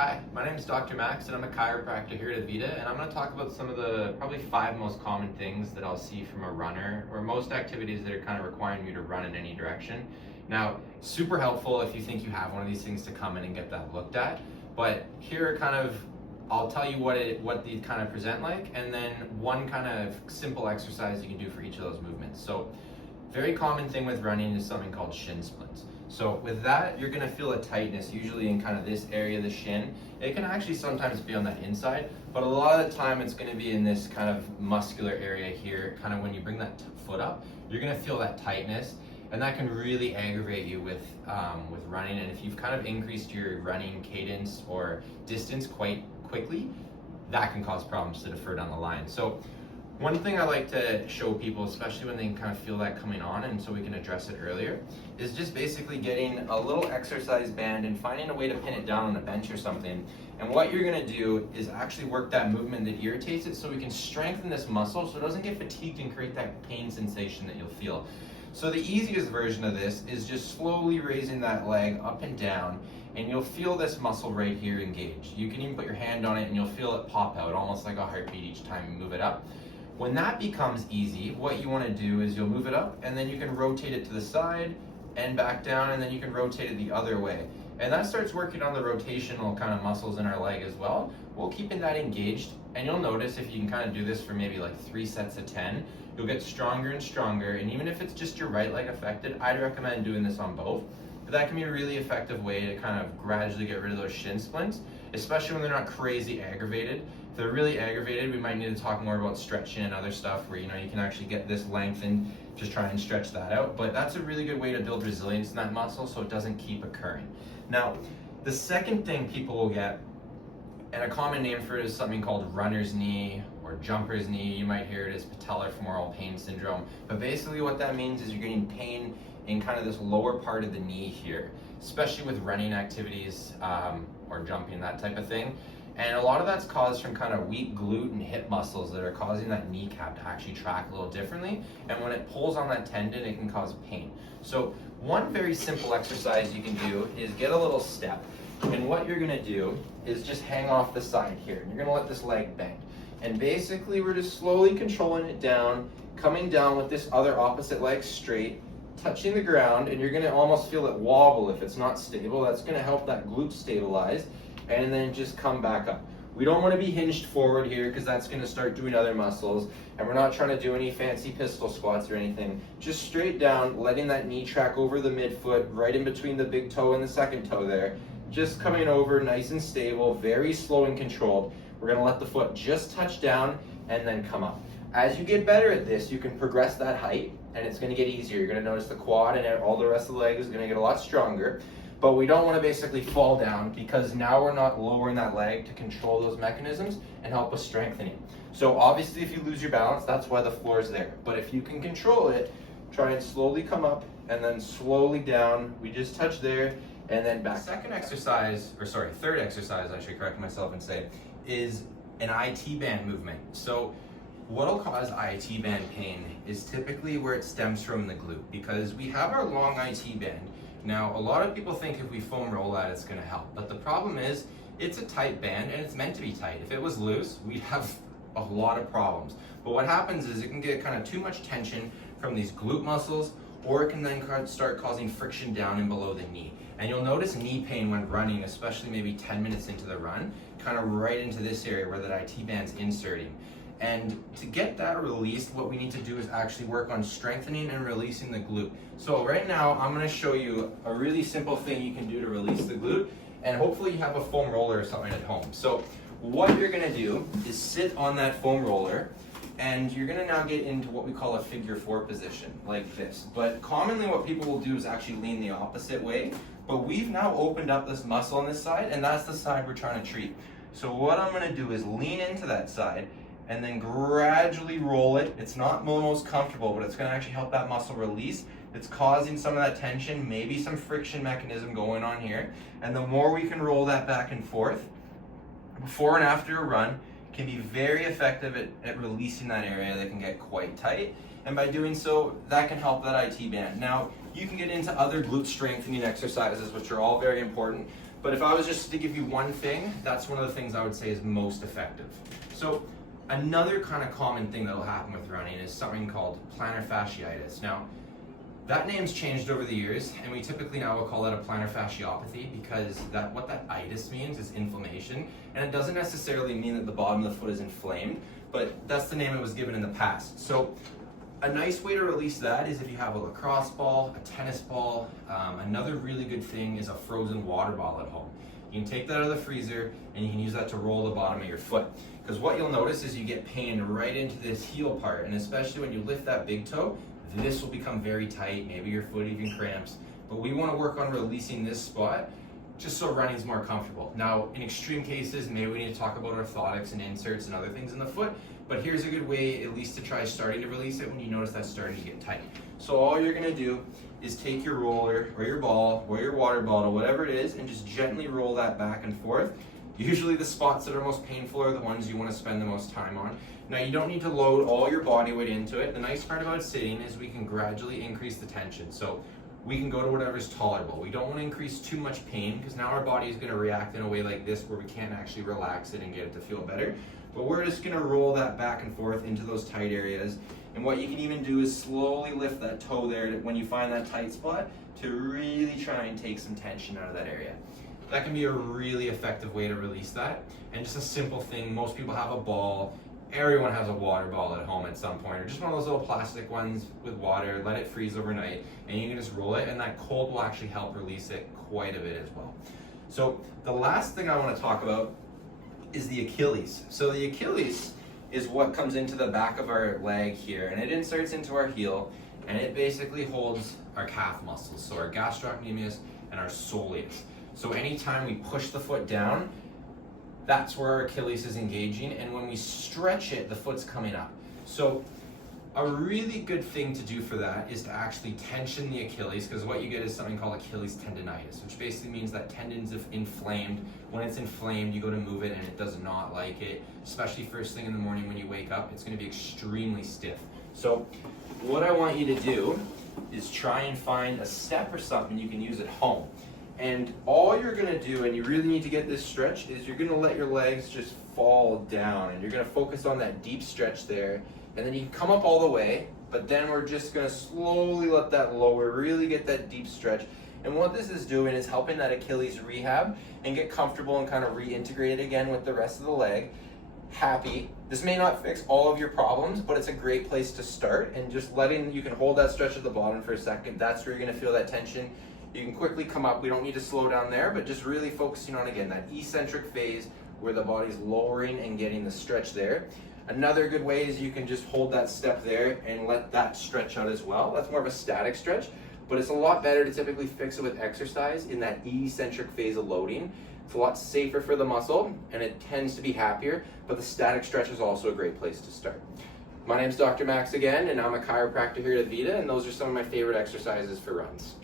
Hi, my name is Dr. Max and I'm a chiropractor here at Avita, and I'm going to talk about some of the probably 5 most common things that I'll see from a runner, or most activities that are kind of requiring you to run in any direction. Now, super helpful if you think you have one of these things to come in and get that looked at, but here are kind of, I'll tell you what these kind of present like, and then one kind of simple exercise you can do for each of those movements. So, very common thing with running is something called shin splints. So with that, you're gonna feel a tightness, usually in kind of this area of the shin. It can actually sometimes be on that inside, but a lot of the time it's gonna be in this kind of muscular area here, kind of when you bring that foot up, you're gonna feel that tightness, and that can really aggravate you with running. And if you've kind of increased your running cadence or distance quite quickly, that can cause problems to defer down the line. So one thing I like to show people, especially when they kind of feel that coming on, and so we can address it earlier, is just basically getting a little exercise band and finding a way to pin it down on a bench or something. And what you're gonna do is actually work that movement that irritates it, so we can strengthen this muscle so it doesn't get fatigued and create that pain sensation that you'll feel. So the easiest version of this is just slowly raising that leg up and down, and you'll feel this muscle right here engage. You can even put your hand on it and you'll feel it pop out, almost like a heartbeat each time you move it up. When that becomes easy, what you want to do is you'll move it up, and then you can rotate it to the side and back down, and then you can rotate it the other way. And that starts working on the rotational kind of muscles in our leg as well, while keeping that engaged. And you'll notice if you can kind of do this for maybe like 3 sets of 10, you'll get stronger and stronger. And even if it's just your right leg affected, I'd recommend doing this on both. But that can be a really effective way to kind of gradually get rid of those shin splints, especially when they're not crazy aggravated. If they're really aggravated, we might need to talk more about stretching and other stuff where you can actually get this lengthened, just try and stretch that out. But that's a really good way to build resilience in that muscle so it doesn't keep occurring. Now, the second thing people will get, and a common name for it is something called runner's knee or jumper's knee. You might hear it as patellar femoral pain syndrome. But basically what that means is you're getting pain in kind of this lower part of the knee here, especially with running activities or jumping, that type of thing. And a lot of that's caused from kind of weak glute and hip muscles that are causing that kneecap to actually track a little differently. And when it pulls on that tendon, it can cause pain. So one very simple exercise you can do is get a little step. And what you're gonna do is just hang off the side here. You're gonna let this leg bend. And basically we're just slowly controlling it down, coming down with this other opposite leg straight, touching the ground, and you're gonna almost feel it wobble if it's not stable. That's gonna help that glute stabilize, and then just come back up. We don't wanna be hinged forward here because that's gonna start doing other muscles, and we're not trying to do any fancy pistol squats or anything. Just straight down, letting that knee track over the midfoot, right in between the big toe and the second toe there. Just coming over nice and stable, very slow and controlled. We're gonna let the foot just touch down and then come up. As you get better at this, you can progress that height, and it's gonna get easier. You're gonna notice the quad and all the rest of the leg is gonna get a lot stronger. But we don't want to basically fall down, because now we're not lowering that leg to control those mechanisms and help with strengthening. So obviously if you lose your balance, that's why the floor is there. But if you can control it, try and slowly come up and then slowly down. We just touch there and then back. Third exercise, I should correct myself and say, is an IT band movement. So what'll cause IT band pain is typically where it stems from the glute, because we have our long IT band. Now, a lot of people think if we foam roll that, it's gonna help. But the problem is, it's a tight band and it's meant to be tight. If it was loose, we'd have a lot of problems. But what happens is it can get kind of too much tension from these glute muscles, or it can then start causing friction down and below the knee. And you'll notice knee pain when running, especially maybe 10 minutes into the run, kind of right into this area where that IT band's inserting. And to get that released, what we need to do is actually work on strengthening and releasing the glute. So right now, I'm gonna show you a really simple thing you can do to release the glute, and hopefully you have a foam roller or something at home. So what you're gonna do is sit on that foam roller, and you're gonna now get into what we call a figure 4 position, like this. But commonly what people will do is actually lean the opposite way, but we've now opened up this muscle on this side, and that's the side we're trying to treat. So what I'm gonna do is lean into that side, and then gradually roll it. It's not the most comfortable, but it's gonna actually help that muscle release. It's causing some of that tension, maybe some friction mechanism going on here. And the more we can roll that back and forth, before and after a run, can be very effective at releasing that area that can get quite tight. And by doing so, that can help that IT band. Now, you can get into other glute strengthening exercises, which are all very important, But if I was just to give you one thing, that's one of the things I would say is most effective. So another kind of common thing that'll happen with running is something called plantar fasciitis. Now, that name's changed over the years, and we typically now will call that a plantar fasciopathy because what that itis means is inflammation, and it doesn't necessarily mean that the bottom of the foot is inflamed, but that's the name it was given in the past. So a nice way to release that is if you have a lacrosse ball, a tennis ball. Another really good thing is a frozen water bottle at home. You can take that out of the freezer and you can use that to roll the bottom of your foot. Because what you'll notice is you get pain right into this heel part, and especially when you lift that big toe, this will become very tight, maybe your foot even cramps. But we want to work on releasing this spot just so running is more comfortable. Now, in extreme cases, maybe we need to talk about orthotics and inserts and other things in the foot, but here's a good way at least to try starting to release it when you notice that's starting to get tight. So all you're gonna do is take your roller or your ball or your water bottle, whatever it is, and just gently roll that back and forth. Usually the spots that are most painful are the ones you want to spend the most time on. Now, you don't need to load all your body weight into it. The nice part about sitting is we can gradually increase the tension. So we can go to whatever's tolerable. We don't want to increase too much pain because now our body is going to react in a way like this where we can't actually relax it and get it to feel better. But we're just going to roll that back and forth into those tight areas. And what you can even do is slowly lift that toe there when you find that tight spot to really try and take some tension out of that area. That can be a really effective way to release that. And just a simple thing, most people have a ball. Everyone has a water ball at home at some point, or just one of those little plastic ones with water. Let it freeze overnight, and you can just roll it, and that cold will actually help release it quite a bit as well. So the last thing I want to talk about is the Achilles. So the Achilles is what comes into the back of our leg here, and it inserts into our heel, and it basically holds our calf muscles, so our gastrocnemius and our soleus. So anytime we push the foot down, that's where our Achilles is engaging, and when we stretch it, the foot's coming up. So a really good thing to do for that is to actually tension the Achilles, because what you get is something called Achilles tendonitis, which basically means that tendon's inflamed. When it's inflamed, you go to move it and it does not like it, especially first thing in the morning when you wake up. It's going to be extremely stiff. So what I want you to do is try and find a step or something you can use at home. And all you're gonna do, and you really need to get this stretch, is you're gonna let your legs just fall down, and you're gonna focus on that deep stretch there, and then you can come up all the way, but then we're just gonna slowly let that lower, really get that deep stretch. And what this is doing is helping that Achilles rehab and get comfortable and kind of reintegrate it again with the rest of the leg. Happy. This may not fix all of your problems, but it's a great place to start, and just you can hold that stretch at the bottom for a second. That's where you're gonna feel that tension. You can quickly come up. We don't need to slow down there, but just really focusing on, again, that eccentric phase where the body's lowering and getting the stretch there. Another good way is you can just hold that step there and let that stretch out as well. That's more of a static stretch, but it's a lot better to typically fix it with exercise in that eccentric phase of loading. It's a lot safer for the muscle, and it tends to be happier, but the static stretch is also a great place to start. My name's Dr. Max again, and I'm a chiropractor here at Avita, and those are some of my favorite exercises for runs.